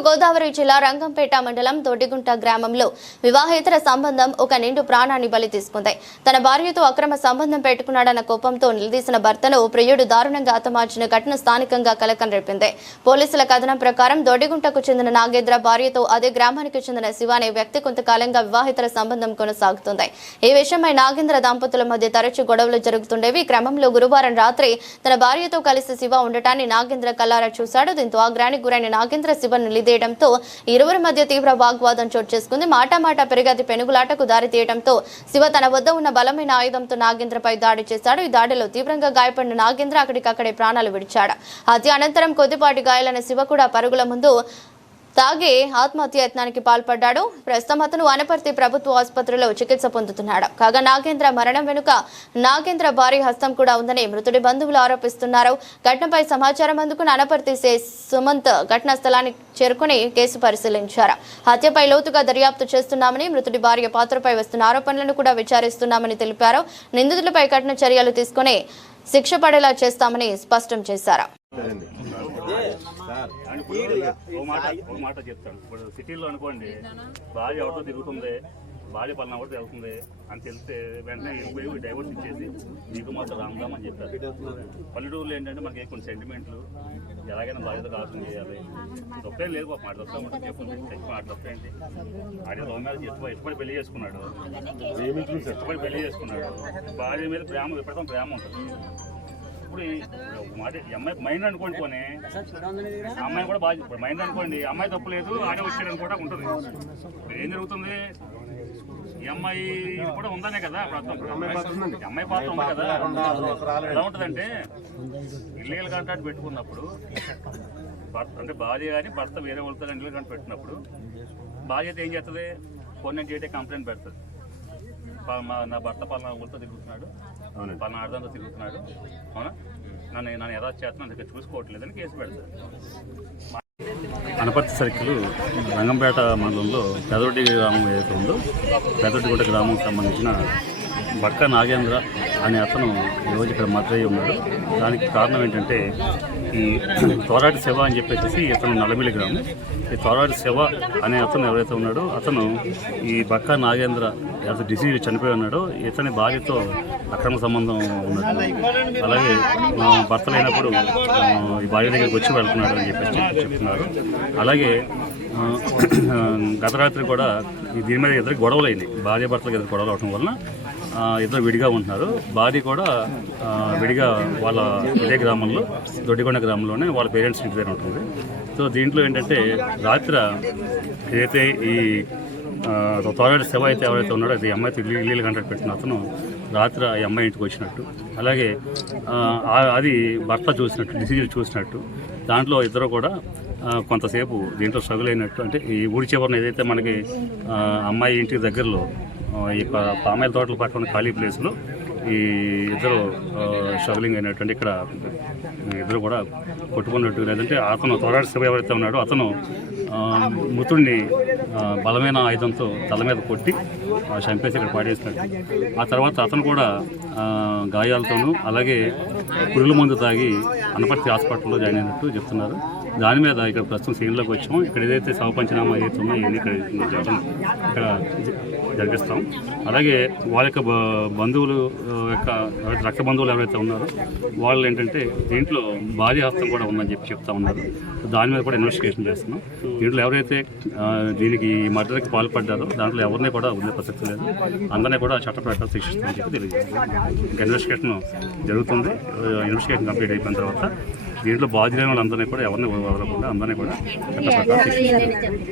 తూర్పుగోదావరి జిల్లా రంగంపేట మండలం తొడిగుంట గ్రామంలో వివాహేతర సంబంధం ఒక నిండు ప్రాణాన్ని బలి తీసుకుంది. తన భార్యతో అక్రమ సంబంధం పెట్టుకున్నాడన్న కోపంతో నిలదీసిన భర్తను ప్రియుడు దారుణంగా హతమార్చిన ఘటన స్థానికంగా కలకలం రేపింది. పోలీసుల కథనం ప్రకారం దొడిగుంటకు చెందిన నాగేంద్ర భార్యతో అదే గ్రామానికి చెందిన శివ అనే వ్యక్తి కొంతకాలంగా వివాహేతర సంబంధం కొనసాగుతుంది. ఈ విషయమై నాగేంద్ర దంపతుల మధ్య తరచూ గొడవలు జరుగుతుండేవి. క్రమంలో గురువారం రాత్రి తన భార్యతో కలిసి శివ ఉండటాన్ని నాగేంద్ర కల్లారా చూశాడు. దీంతో ఆగ్రహానికి గురైన నాగేంద్ర శివను నిలదీయడంతో ఇరువురి మధ్య తీవ్ర వాగ్వాదం చోటు చేసుకుంది. మాటామాట పెరిగది పెనుగులాటకు దారి తీయడంతో శివ తన వద్ద ఉన్న బలమైన ఆయుధంతో నాగేంద్రపై దాడి చేశాడు. ఈ దాడిలో తీవ్రంగా గాయపడిన నాగేంద్ర అక్కడికక్కడే ప్రాణాలు విడిచాడు. హత్య అనంతరం కొద్దిపాటి గాయాలైన శివ కూడా పరుగుల ముందు తాగి ఆత్మహత్య యత్నానికి పాల్పడ్డాడు. ప్రస్తుతం అతను వనపర్తి ప్రభుత్వ ఆసుపత్రిలో చికిత్స పొందుతున్నాడు. కాగా నాగేంద్ర మరణం వెనుక నాగేంద్ర భార్య హస్తం కూడా ఉందని మృతుడి బంధువులు ఆరోపిస్తున్నారు. ఘటనపై సమాచారం అందుకున్న వనపర్తి సుమంత్ ఘటనా స్థలానికి చేరుకుని కేసు పరిశీలించారు. హత్యపై లోతుగా దర్యాప్తు చేస్తున్నామని, మృతుడి భార్య పాత్రపై వస్తున్న ఆరోపణలను కూడా విచారిస్తున్నామని తెలిపారు. నిందితులపై కఠిన చర్యలు తీసుకుని శిక్ష పడేలా చేస్తామని స్పష్టం చేశారు. చెప్తాను. ఇప్పుడు సిటీలో అనుకోండి, భార్య ఎవరితో తిరుగుతుంది, భార్య పలానా కూడా వెళ్తుంది అని తెలిస్తే వెంటనే వెళ్ళిపోయి డైవర్స్ ఇచ్చేసి నీకు మాత్రం రామ్ అని చెప్పారు. పల్లెటూరులో ఏంటంటే మనకి కొన్ని సెంటిమెంట్లు, ఎలాగైనా బాధ్యత కాకుండా చేయాలి. తప్పే లేదు, ఒక మాట తప్ప చెప్పుంది, మాట తప్పేంటి. ఆడి లవ్ మ్యారేజ్ ఇష్టపడి పెళ్లి చేసుకున్నాడు, పెళ్లి చేసుకున్నాడు. భార్య మీద ప్రేమ, విపరీతం ప్రేమ ఉంటుంది. ఇప్పుడు మాట అమ్మాయి మైండ్ అనుకోండి, పోనీ అమ్మాయి కూడా బాగా ఇప్పుడు మైండ్ అనుకోండి, అమ్మాయి తప్పు లేదు, ఆడే వచ్చాడని కూడా ఉంటుంది. ఏం జరుగుతుంది, ఈ అమ్మాయి కూడా ఉందనే కదా అమ్మాయి పాత్ర ఉంది కదా. ఎలా ఉంటుందంటే, ఇల్లీగల్ కాంట్రాక్ట్ పెట్టుకున్నప్పుడు అంటే భార్య కానీ భర్త వేరే వాళ్ళతో ఇల్లీగల్ కాంట్రాక్ట్ పెట్టినప్పుడు భార్య అయితే ఏం చేస్తుంది, కొన్ని చేయటే కంప్లైంట్ పెడుతుంది. నా భర్త పలానా ఊళ్ళతో తిరుగుతున్నాడు, పలానా ఆడదాంతో తిరుగుతున్నాడు, అవునా, నన్ను ఎలా చేస్తున్నాను ఇక్కడ చూసుకోవట్లేదని కేసు పెడతాడు. వనపర్తి సర్కిల్ రంగంపేట మండలంలో పెదొడ్డి గ్రామం ఏదైతే ఉందో, పెదొడ్డిగుట్ట గ్రామంకి సంబంధించిన బక్క నాగేంద్ర అనే అతను ఈరోజు ఇక్కడ మద్దతు ఉన్నాడు. దానికి కారణం ఏంటంటే, ఈ తోరాటి శివ అని చెప్పేసి ఇతను నల్లమిల్లి గ్రామం. ఈ తోరాటి శివ అనే అతను ఎవరైతే ఉన్నాడో, అతను ఈ బక్క నాగేంద్ర అతను డిసీజ్ చనిపోయి ఉన్నాడో, ఇతని భార్యతో అక్రమ సంబంధం ఉన్నట్టు, అలాగే భర్త లేనప్పుడు ఈ భార్య దగ్గరికి వచ్చి వెళ్తున్నాడు అని చెప్పేసి చెప్తున్నారు. అలాగే గత రాత్రి కూడా దీని మీద ఇద్దరికి గొడవలు అయినాయి. భార్య భర్తలకు ఇద్దరు గొడవలు అవడం వలన ఇద్దరు విడిగా ఉంటున్నారు. భార్య కూడా విడిగా వాళ్ళ ఇదే గ్రామంలో, దొడ్డికొండ గ్రామంలోనే వాళ్ళ పేరెంట్స్ ఇంటి దగ్గర ఉంటుంది. సో దీంట్లో ఏంటంటే, రాత్రి ఏదైతే ఈ తోరాటి శివ అయితే ఎవరైతే ఉన్నాడో, అది అమ్మాయితో ఇల్లీగల్ కాంట్రాక్ట్ పెట్టిన అతను రాత్రి ఈ అమ్మాయి ఇంటికి వచ్చినట్టు, అలాగే అది భర్త చూసినట్టు, డిసీజ్ చూసినట్టు, దాంట్లో ఇద్దరు కూడా కొంతసేపు దీంట్లో స్ట్రగుల్ అయినట్టు. అంటే ఈ ఊరి చివరన ఏదైతే మనకి అమ్మాయి ఇంటికి దగ్గరలో ఈ పామాయిల తోటలు పక్కన ఖాళీ ప్లేస్లో ఈ ఇద్దరు స్ట్రగులింగ్ అయినట్టు, అంటే ఇక్కడ ఇద్దరు కూడా కొట్టుకున్నట్టు. లేదంటే అతను తోరాటి శివ ఎవరైతే ఉన్నాడో అతను మృతుడిని బలమైన ఆయుధంతో తల మీద కొట్టి చంపేసి ఇక్కడ పాడేసినట్టు. ఆ తర్వాత అతను కూడా గాయాలతోనూ అలాగే పురుగుల మందు తాగి వనపర్తి హాస్పిటల్లో జాయిన్ అయినట్టు చెప్తున్నారు. దాని మీద ఇక్కడ ప్రస్తుతం సీన్లోకి వచ్చాము. ఇక్కడ ఏదైతే శవ పంచనామా ఏదైతే ఉందో ఇవన్నీ ఇక్కడ జరిపిస్తాం. అలాగే వాళ్ళ యొక్క బంధువులు యొక్క రక్త బంధువులు ఎవరైతే ఉన్నారో వాళ్ళు ఏంటంటే, దీంట్లో భార్య హస్తం కూడా ఉందని చెప్తా ఉన్నారు. దాని మీద కూడా ఇన్వెస్టిగేషన్ చేస్తున్నాం. దీంట్లో ఎవరైతే దీనికి మర్డర్కి పాల్పడ్డారో దాంట్లో ఎవరిని కూడా ఉండే ప్రసక్తి లేదు. అందరినీ కూడా చట్ట ప్రకారం శిక్షిస్తామని చెప్పి తెలియజేస్తుంది. ఇంకా ఇన్వెస్టిగేషన్ జరుగుతుంది. ఇన్వెస్టిగేషన్ కంప్లీట్ అయిపోయిన తర్వాత దీంట్లో బాధ్యులైన వాళ్ళందరినీ కూడా ఎవరిని వదలకుండా అందరినీ కూడా చట్ట ప్రకారం శిక్షిస్తారు.